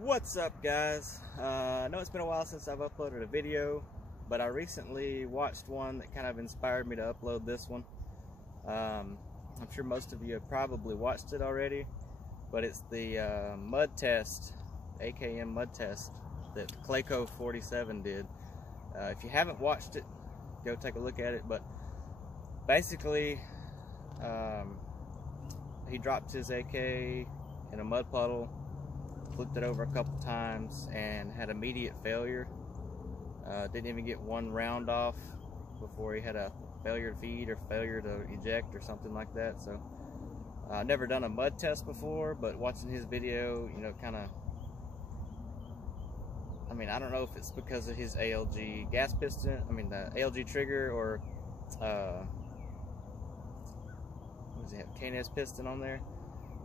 What's up, guys? I know it's been a while since I've uploaded a video, but I recently watched one that kind of inspired me to upload this one. I'm sure most of you have probably watched it already, but it's the mud test, AKM mud test that AK47 did. If you haven't watched it, go take a look at it. But basically, he dropped his AK in a mud puddle, flipped it over a couple times, and had immediate failure. Didn't even get one round off before he had a failure to feed or failure to eject or something like that. So I've never done a mud test before, but watching his video, you know, kind of, I mean, I don't know if it's because of his ALG gas piston, the ALG trigger, or what does he have, KNS piston on there.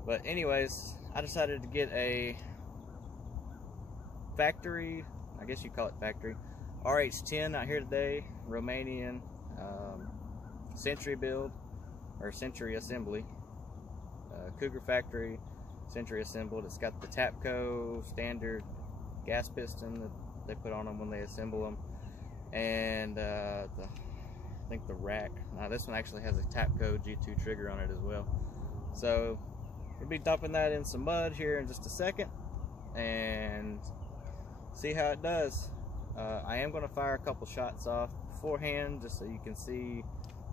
But anyways, I decided to get a factory, I guess you call it factory, RH10 out here today, Romanian, Century build, or Century assembly, Cougar factory, Century assembled. It's got the Tapco standard gas piston that they put on them when they assemble them, and I think the rack. Now this one actually has a Tapco G2 trigger on it as well. So we'll be dumping that in some mud here in just a second and see how it does. I am going to fire a couple shots off beforehand just so you can see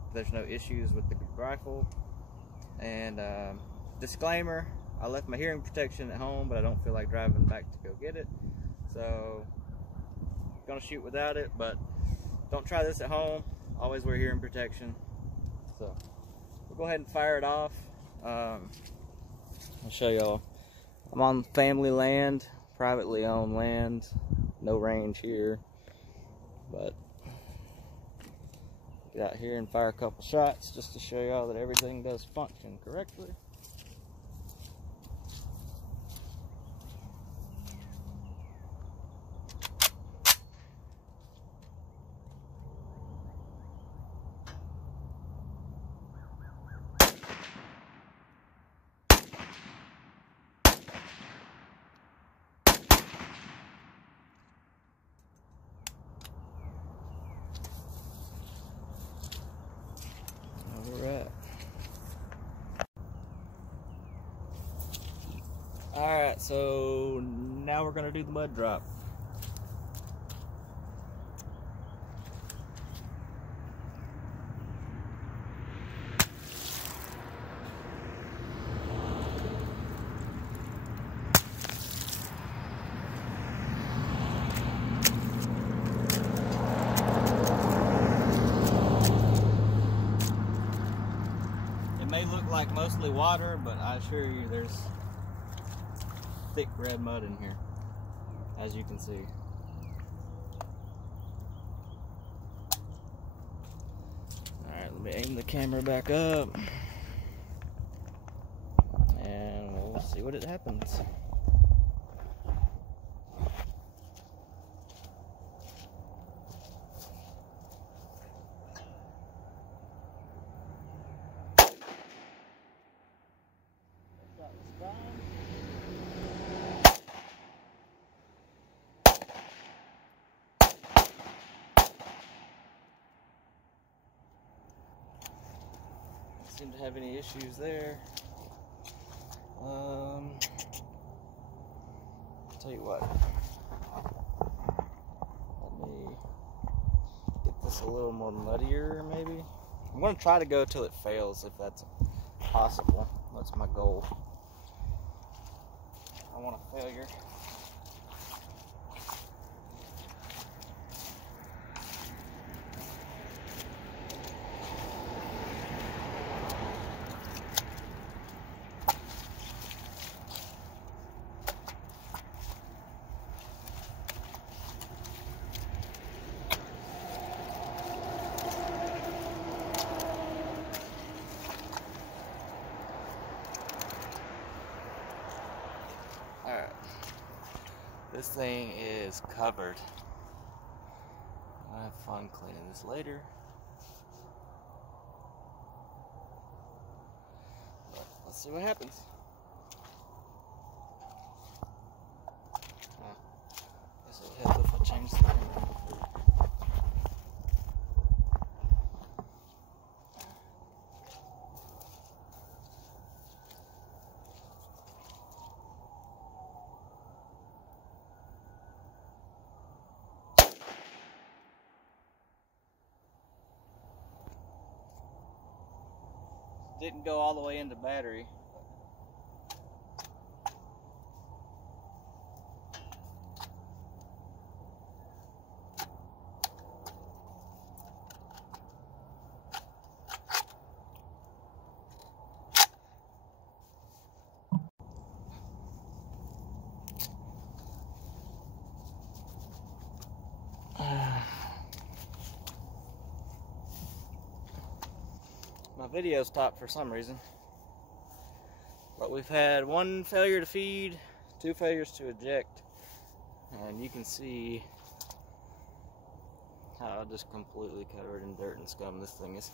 if there's no issues with the rifle. And disclaimer, I left my hearing protection at home, but I don't feel like driving back to go get it, so I'm going to shoot without it. But don't try this at home, always wear hearing protection. So we'll go ahead and fire it off. I'll show y'all. I'm on family land, privately owned land, no range here, but get out here and fire a couple shots just to show y'all that everything does function correctly. Alright, so now we're going to do the mud drop. It may look like mostly water, but I assure you there's thick red mud in here, as you can see. Alright, let me aim the camera back up and we'll see what it happens. Seem to have any issues there. Tell you what, let me get this a little more muddier maybe. I'm going to try to go till it fails if that's possible. That's my goal. I want a failure. Alright, this thing is covered. I'll have fun cleaning this later. But let's see what happens. Didn't go all the way into battery. My video stopped for some reason, but we've had one failure to feed, 2 failures to eject, and you can see how just completely covered in dirt and scum this thing is.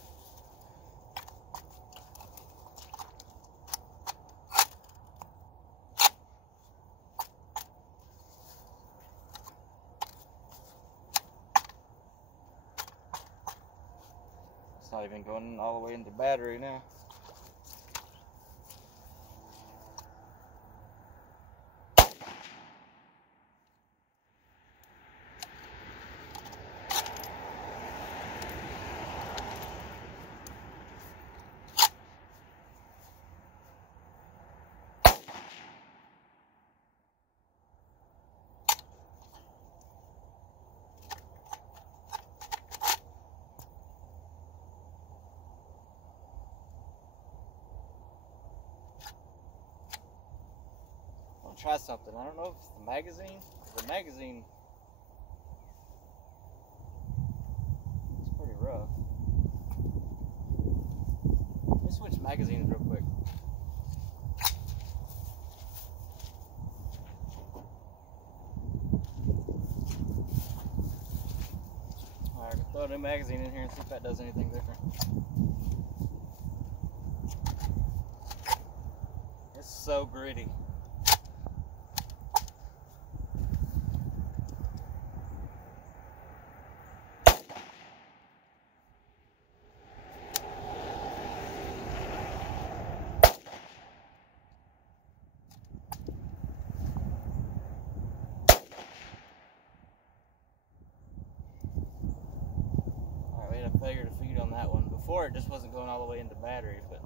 It's not even going all the way into battery now. Try something. I don't know if it's the magazine. The magazine is pretty rough. Let me switch magazines real quick. Alright, throw a new magazine in here and see if that does anything different. It's so gritty. Failure to feed on that one. Before it just wasn't going all the way into battery, but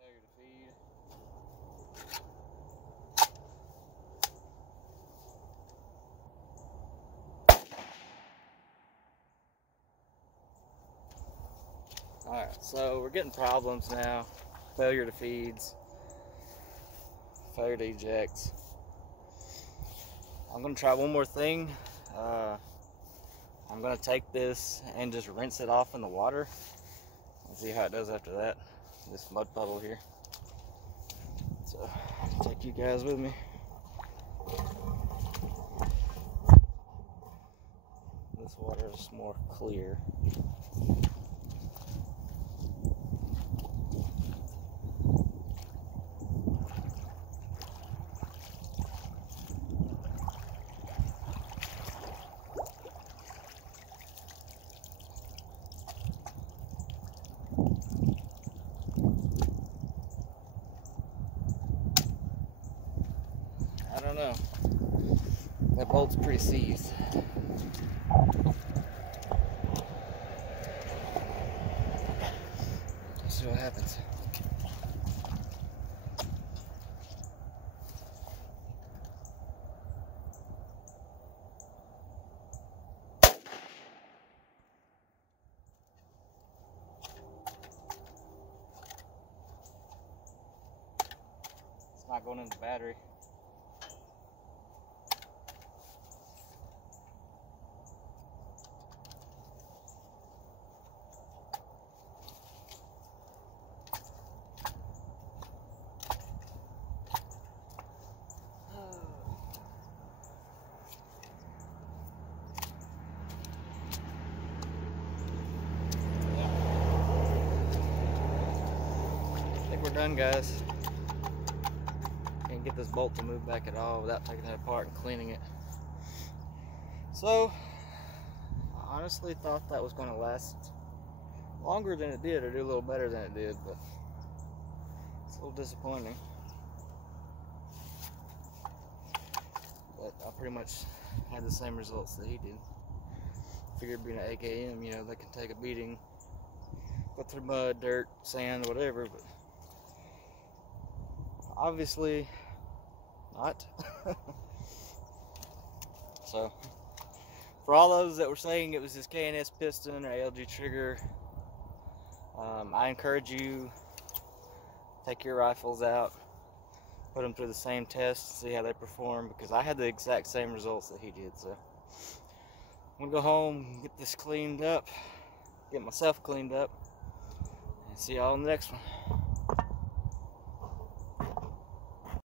failure to feed. Alright, so we're getting problems now. Failure to feeds, failure to ejects. I'm going to try one more thing. I'm going to take this and just rinse it off in the water and see how it does after that. This mud puddle here. So, I'll take you guys with me. This water is more clear. I don't know. That bolt's pretty seized. Let's see what happens. It's not going in the battery. We're done, guys. Can't get this bolt to move back at all without taking it apart and cleaning it. So, I honestly thought that was going to last longer than it did, or do a little better than it did, but it's a little disappointing. But I pretty much had the same results that he did. Figured being an AKM, you know, they can take a beating, go through mud, dirt, sand, whatever, but obviously not. So, for all those that were saying it was this K&S piston or ALG trigger, I encourage you, take your rifles out, put them through the same test, see how they perform, because I had the exact same results that he did. So I'm gonna go home, get this cleaned up, get myself cleaned up, and see y'all in the next one.